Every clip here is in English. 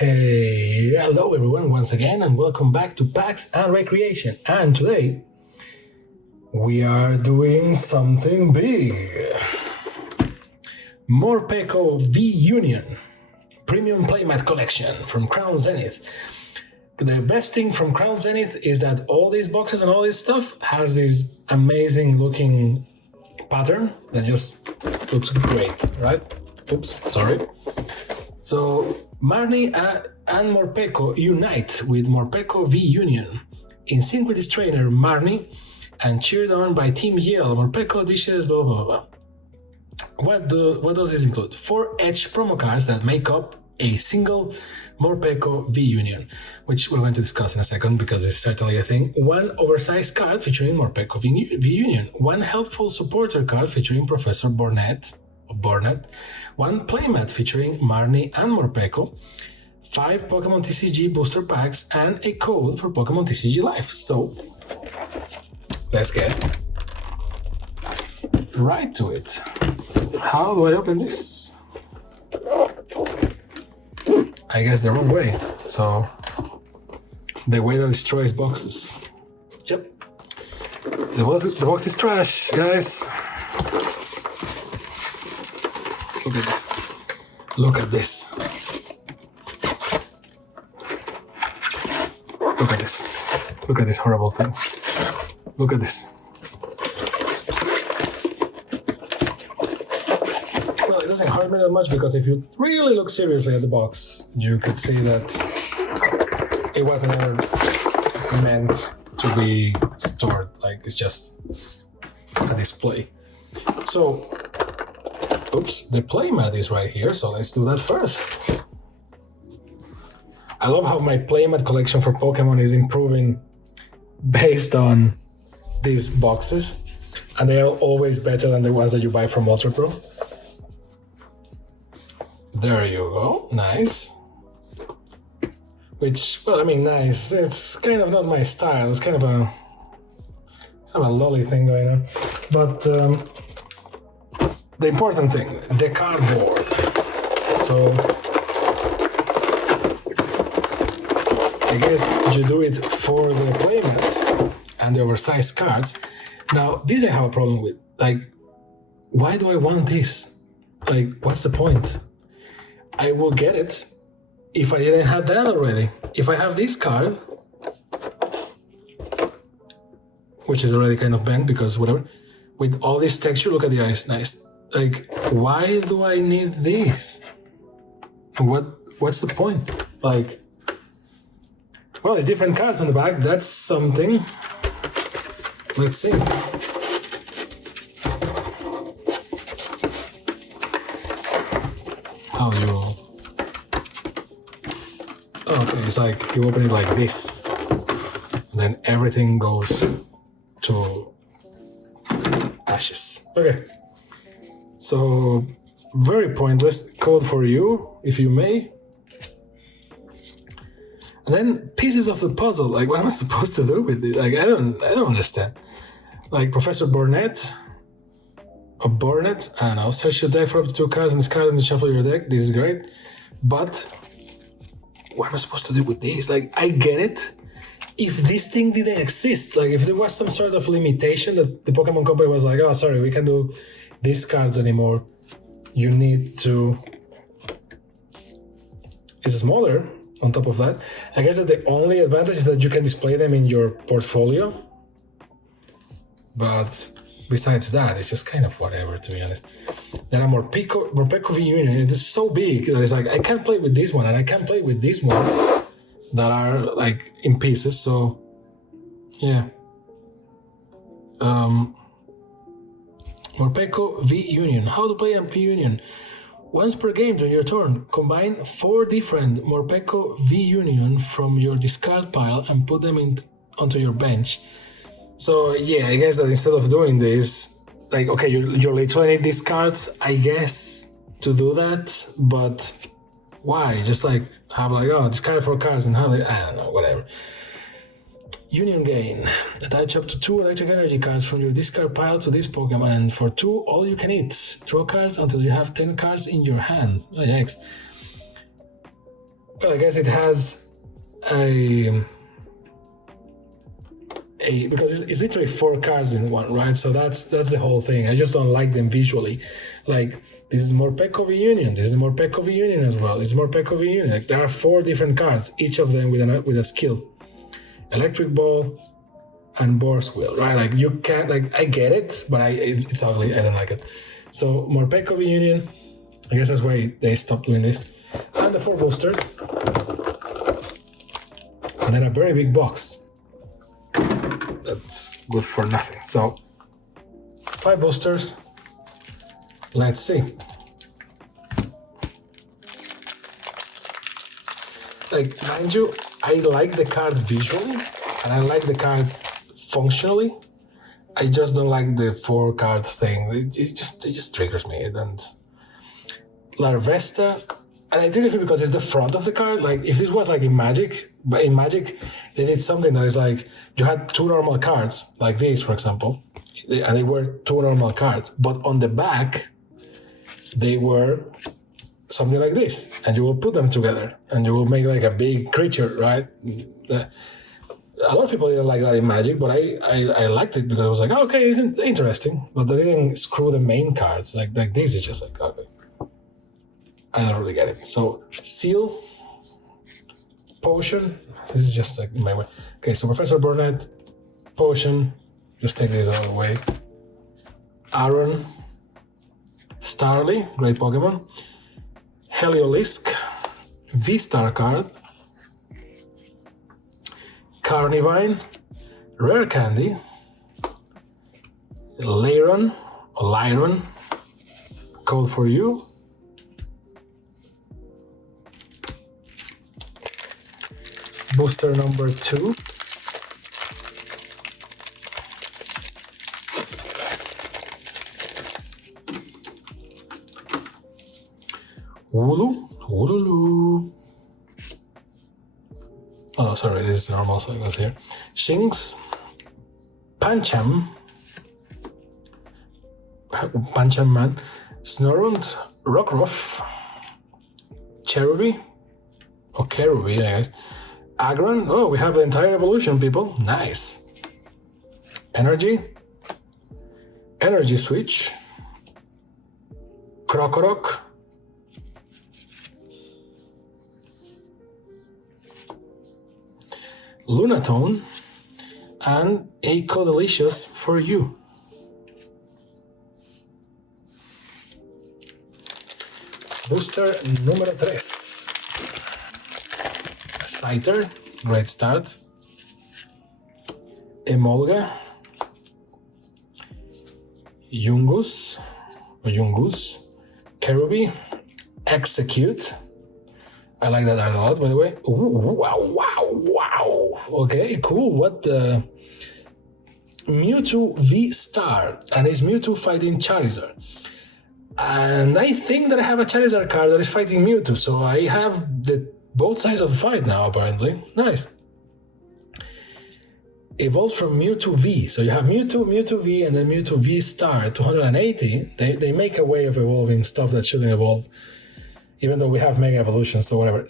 Hey, hello everyone once again and welcome back to Packs and Recreation. And today we are doing something big. Morpeko V Union Premium Playmat Collection from Crown Zenith. The best thing from Crown Zenith is that all these boxes and all this stuff has this amazing looking pattern that just looks great, right? Oops, sorry. So Marnie and Morpeko unite with Morpeko V Union in sync with his trainer Marnie and cheered on by Team Yale. Morpeko dishes blah blah blah. What does this include? 4 edge promo cards that make up a single Morpeko V Union, which we're going to discuss in a second because it's certainly a thing. 1 oversized card featuring Morpeko V Union. 1 helpful supporter card featuring Professor Burnett. 1 playmat featuring Marnie and Morpeko. 5 Pokemon TCG booster packs and a code for Pokemon TCG Life. So let's get right to it. How do I open this? I guess the wrong way. So the way that destroys boxes. Yep. The box is trash, guys. Look at this. Look at this. Look at this. Look at this horrible thing. Look at this. Well, it doesn't hurt me that much because if you really look seriously at the box, you could see that it wasn't ever meant to be stored. Like, it's just a display. So, oops, the playmat is right here, so let's do that first. I love how my playmat collection for Pokemon is improving based on these boxes, and they are always better than the ones that you buy from Ultra Pro. There you go, nice. Which, well, I mean, nice. It's kind of not my style. It's kind of a lolly thing going on, but. The important thing, the cardboard. So I guess you do it for the playmat and the oversized cards. Now, this I have a problem with. Like, why do I want this? Like, what's the point? I will get it if I didn't have that already. If I have this card, which is already kind of bent because whatever, with all this texture, look at the eyes, nice. Like, why do I need this? What's the point? Like, well, it's different cards on the back. That's something. Let's see. How do you? Oh, okay, it's like you open it like this, and then everything goes to ashes. Okay. So, very pointless. Code for you, if you may. And then pieces of the puzzle. Like, what am I supposed to do with it? Like, I don't understand. Like Professor Burnett. I don't know. Search your deck for up to 2 cards and discard and shuffle your deck. This is great. But what am I supposed to do with this? Like, I get it. If this thing didn't exist, like if there was some sort of limitation that the Pokemon Company was like, oh, sorry, we can't do these cards anymore. You need to. It's smaller on top of that. I guess that the only advantage is that you can display them in your portfolio. But besides that, it's just kind of whatever, to be honest. There are Morpeko V Union. It is so big that it's like I can't play with this one and I can't play with these ones that are like in pieces. So yeah. Morpeko V Union. How to play a V Union. Once per game during your turn, combine 4 different Morpeko V Union from your discard pile and put them onto your bench. So yeah, I guess that instead of doing this, like, okay, you literally need these cards, I guess, to do that, but why? Just like have like, oh, discard 4 cards and have it, I don't know, whatever. Union gain. Attach up to 2 electric energy cards from your discard pile to this Pokemon, and for 2, all you can eat. Draw cards until you have 10 cards in your hand. Oh, yikes. Well, I guess it has a because it's literally 4 cards in one, right? So that's the whole thing. I just don't like them visually. Like, this is Morpeko Union. This is Morpeko Union as well. This is Morpeko Union. Like, there are 4 different cards, each of them with a skill. Electric Ball and Boar's Wheel, right? Like, you can't, like, I get it, but it's ugly. I don't like it. So Morpeko Union, I guess that's why they stopped doing this. And the 4 boosters. And then a very big box. That's good for nothing. So 5 boosters. Let's see. Like, mind you, I like the card visually and I like the card functionally. I just don't like the 4 cards thing. It just triggers me. And Larvesta, and it triggers me because it's the front of the card. Like, if this was like in Magic, but in Magic they did something that is like, you had 2 normal cards, like these, for example, and they were 2 normal cards, but on the back they were something like this, and you will put them together and you will make like a big creature, right? A lot of people didn't like that in Magic, but I liked it because I was like, oh, okay, isn't interesting, but they didn't screw the main cards. Like this is just like, okay, I don't really get it. So Seal, Potion, this is just like my way. Okay, so Professor Burnett, Potion, just take this out of the way. Aaron, Starly, great Pokemon. Heliolisk, V-Star card. Carnivine, Rare Candy. Lyron, Code for You. Booster number 2. Wooloo. Oh, sorry, this is normal, so it goes here. Shinx, Pancham Man, Snorunt, Rockruff, Cherubi, or Kerubi, I guess. Agron, oh, we have the entire evolution, people. Nice. Energy Switch, Krokorok, Lunatone, and a Codelicious for you. Booster número 3. Scyther, great start. Emolga, Yungoos, Kerubi, Execute. I like that art a lot, by the way. Ooh, wow. Okay, cool. What the? Mewtwo V-Star, and it's Mewtwo fighting Charizard. And I think that I have a Charizard card that is fighting Mewtwo, so I have both sides of the fight now, apparently. Nice. Evolved from Mewtwo V. So you have Mewtwo V, and then Mewtwo V-Star 280. They make a way of evolving stuff that shouldn't evolve, even though we have Mega Evolution, so whatever.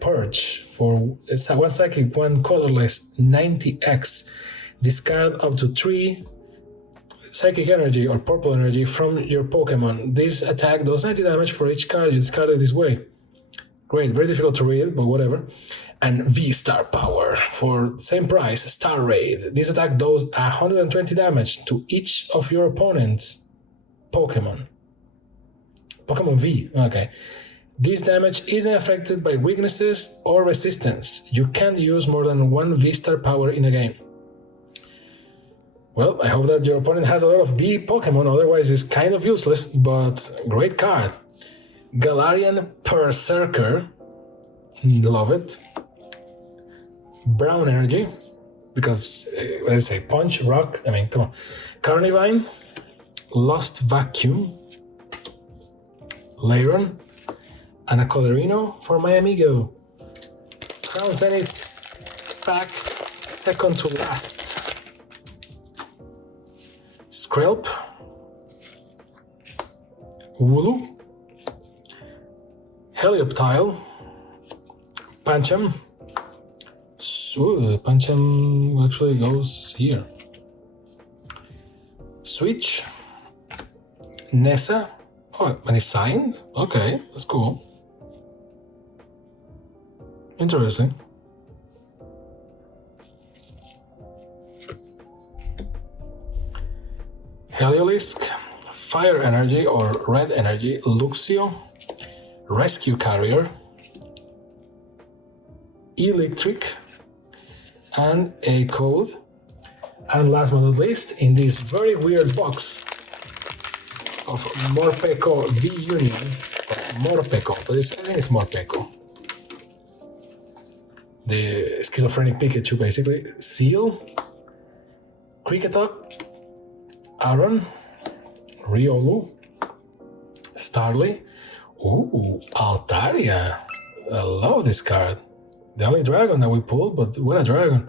Purge for 1 psychic, 1 colorless, 90x. Discard up to 3 psychic energy or purple energy from your Pokemon. This attack does 90 damage for each card you discarded this way. Great, very difficult to read, but whatever. And V-Star Power for same price, Star Raid. This attack does 120 damage to each of your opponent's Pokemon. Pokemon V, okay. This damage isn't affected by weaknesses or resistance. You can't use more than 1 V-Star Power in a game. Well, I hope that your opponent has a lot of V Pokemon, otherwise it's kind of useless, but great card. Galarian Berserker, love it. Brown Energy, because, let's say, Punch, Rock, I mean, come on. Carnivine, Lost Vacuum, Lyron, and a Colorino for my amigo. Crown Zenith pack, second to last. Skrelp, Wooloo, Helioptile, Pancham. So Pancham actually goes here. Switch. Nessa. Oh, and it's signed? Okay, that's cool. Interesting. Heliolisk, Fire Energy or Red Energy, Luxio, Rescue Carrier, Electric, and a code. And last but not least, in this very weird box of Morpeko V-Union, Morpeko, but I think it's Morpeko. The schizophrenic Pikachu, basically. Seal, Kricketok, Aaron, Riolu, Starly, ooh, Altaria. I love this card. The only dragon that we pulled, but what a dragon.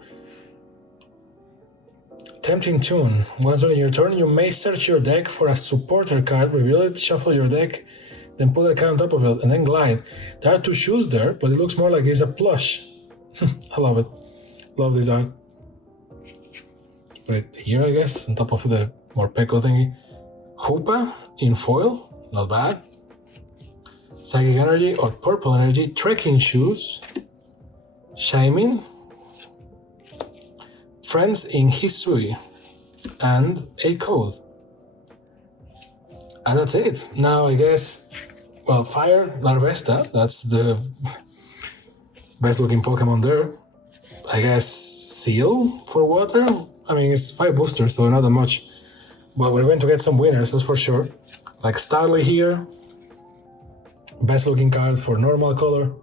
Tempting Tune. Once on your turn, you may search your deck for a supporter card, reveal it, shuffle your deck, then put a card on top of it, and then glide. There are 2 shoes there, but it looks more like it's a plush. I love it. Love this art. Put it here, I guess, on top of the Morpeko thingy. Hoopa in foil, not bad. Psychic Energy or Purple Energy. Trekking Shoes. Shaimin. Friends in Hisui. And a code. And that's it. Now I guess, well, Fire Larvesta, that's the best looking Pokemon there. I guess Seal for water. I mean, it's 5 boosters, so not that much. But we're going to get some winners, that's for sure. Like Starly here. Best looking card for normal color.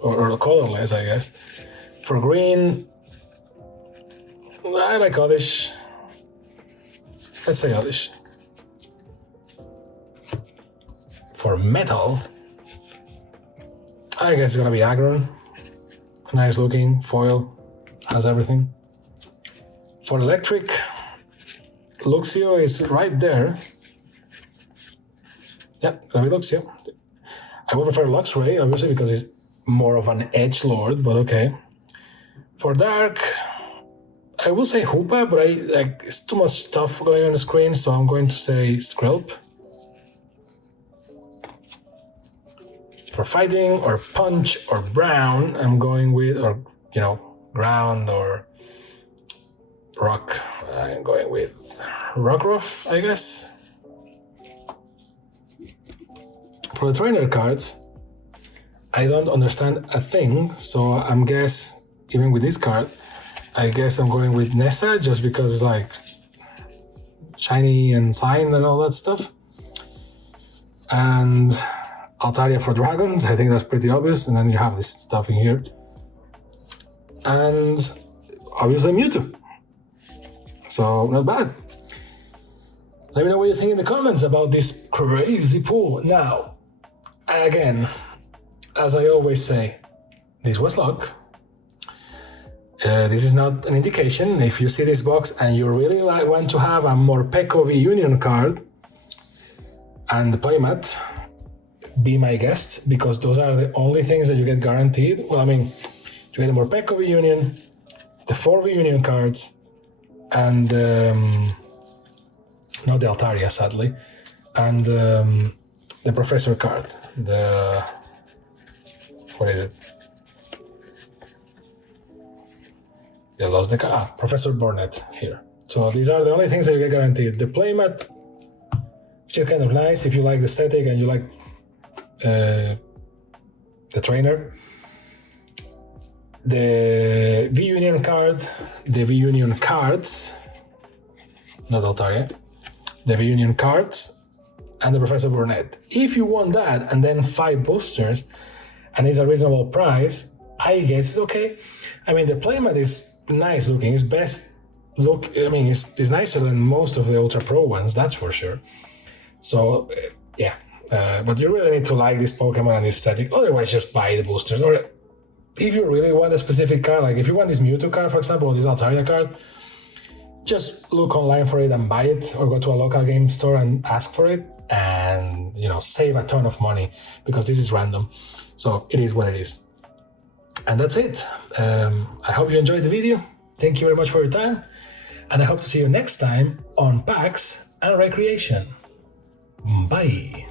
Or colorless, I guess. For green, I like Oddish. Let's say Oddish. For metal, I guess it's gonna be Aggron. Nice looking foil, has everything. For electric, Luxio is right there. Yeah, gonna be Luxio. I would prefer Luxray, obviously, because it's more of an edge lord, but okay. For dark, I will say Hoopa, but it's too much stuff going on the screen, so I'm going to say Skrelp. For fighting or punch or brown, I'm going with, or ground or rock. I'm going with Rockruff, I guess. For the trainer cards, I don't understand a thing, so I'm guess, even with this card, I guess I'm going with Nessa just because it's like shiny and signed and all that stuff. And Altaria for dragons, I think that's pretty obvious, and then you have this stuff in here. And obviously Mewtwo. So not bad. Let me know what you think in the comments about this crazy pool. Now, again, as I always say, this was luck. This is not an indication. If you see this box and you really want to have a Morpeko V-Union card and the playmat, be my guest, because those are the only things that you get guaranteed. Well, I mean, you get the Morpeko V-Union, the 4 V-Union cards, and not the Altaria, sadly, and the Professor card. What is it? I lost the card. Professor Burnett here. So these are the only things that you get guaranteed. The playmat, which is kind of nice if you like the aesthetic and you like the trainer. The V-Union card, the V-Union cards, not Altaria, the V-Union cards, and the Professor Burnett. If you want that and then 5 boosters, and it's a reasonable price, I guess it's okay. I mean, the playmat is nice looking. It's best look. I mean, it's nicer than most of the Ultra Pro ones, that's for sure. So, yeah. But you really need to like this Pokemon and this aesthetic. Otherwise, just buy the boosters. Or if you really want a specific card, like if you want this Mewtwo card, for example, or this Altaria card, just look online for it and buy it, or go to a local game store and ask for it, and save a ton of money, because this is random. So it is what it is. And that's it. I hope you enjoyed the video. Thank you very much for your time. And I hope to see you next time on PAX and Recreation. Bye.